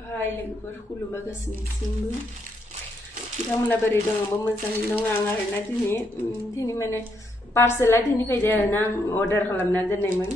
Hai लोगोफोर खुलुमगासिनोसिमबो नोंथांमोना बोरै दङ मोजाङै दङ आं आरोना दिनै माने पार्सेला दिनै फैदों आरोना आं अर्डार खालामना दोननायमोन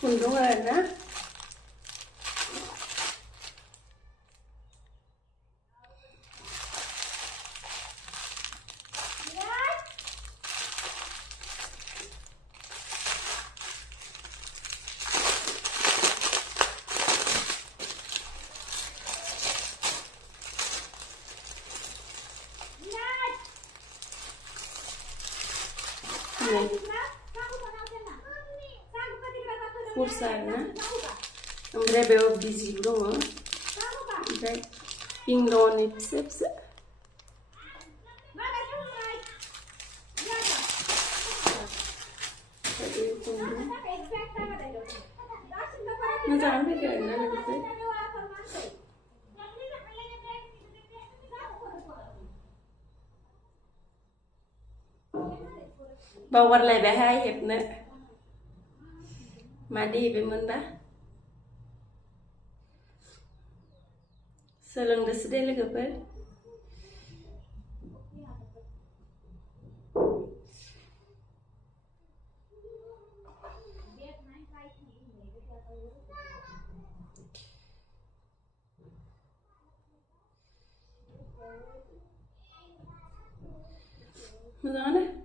खुन्दुं आरोना kursa आरोना ओमफ्राय बेयाव बिजिबो दङ ओमफ्राय पिंक दङ फिसा फिसा मोजाङानो फैदों आरोना लोगोफोर बावगारलायबायहाय हेबनो मादि हेबोमोनबा सोलोंदोसो दे लोगोफोर मोजाङानो